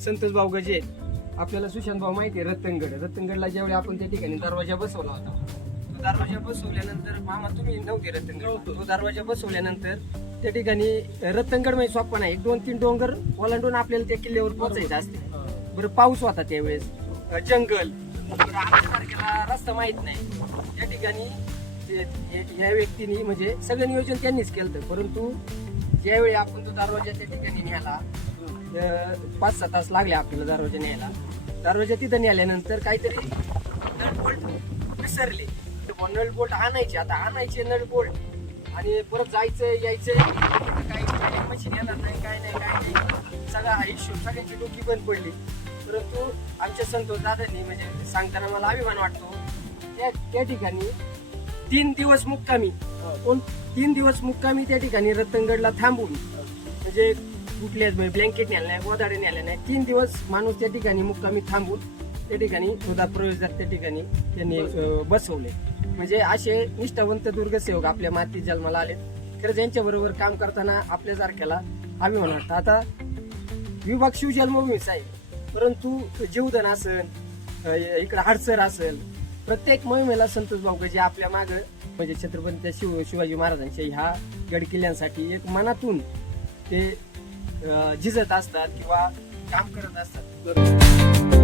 संतोष भाऊ गजे आपल्याला सुशांत भाऊ माहिती आहे रत्तनगड रत्तनगडला ज्यावेळी आपण त्या ठिकाणी दरवाजा बसवला होता तो दरवाजा बसवल्यानंतर मामा तुम्ही नव्हते रत्तनगड तो दरवाजा बसवल्यानंतर त्या ठिकाणी रत्तनगड म्हणजे सोप्पा नाही एक दोन तीन डोंगर ओलांडून आपल्याला त्या किल्ल्यावर पोहोचायचं असते. बरं पाऊस होता त्यावेळेस. जंगल. रस्ता माहीत नाही. त्या ठिकाणी या व्यक्तीने म्हणजे सगळं नियोजन त्यांनीच केलं होतं. परंतु ज्यावेळी आपण तो दरवाजा त्या ठिकाणी न्याला पाच सहा तास लागले आपल्याला दरवाजा न्यायला. दरवाजा तिथं नेल्यानंतर काहीतरी नट बोल्ट विसरले. नट बोल्ट आणायचे. आता आणायचे नट बोल्ट आणि परत जायचं यायचं. काही मशीन येणार नाही काय नाही काय नाही. सगळा हा सगळ्यांची डोकी बंद पडली. परंतु आमच्या संतोष दादांनी म्हणजे सांगताना मला अभिमान वाटतो त्या त्या ठिकाणी तीन दिवस मुक्कामी. कोण? तीन दिवस मुक्कामी त्या ठिकाणी रतनगडला थांबून. म्हणजे कुठल्याच म्हणजे ब्लँकेट न्यायला नाही गोदाडे न्यायला नाही. तीन दिवस माणूस त्या ठिकाणी मुक्कामी थांबून त्या ठिकाणी दुधात प्रवेशात त्या ठिकाणी त्यांनी बसवले. म्हणजे असे निष्ठावंत दुर्गसेवक आपल्या मातीत जन्माला आले तर ज्यांच्या बरोबर काम करताना आपल्यासारख्याला अभिमान वाटतं. आता विभाग शिवजन्मभूमीच आहे परंतु जीवधन असेल इकडे हाडसर असेल प्रत्येक मोहिमेला संतोष भाऊ जे आपल्या माग. म्हणजे छत्रपती शिव शिवाजी महाराजांच्या ह्या गड किल्ल्यांसाठी एक मनातून ते झिजत असतात किंवा काम करत असतात.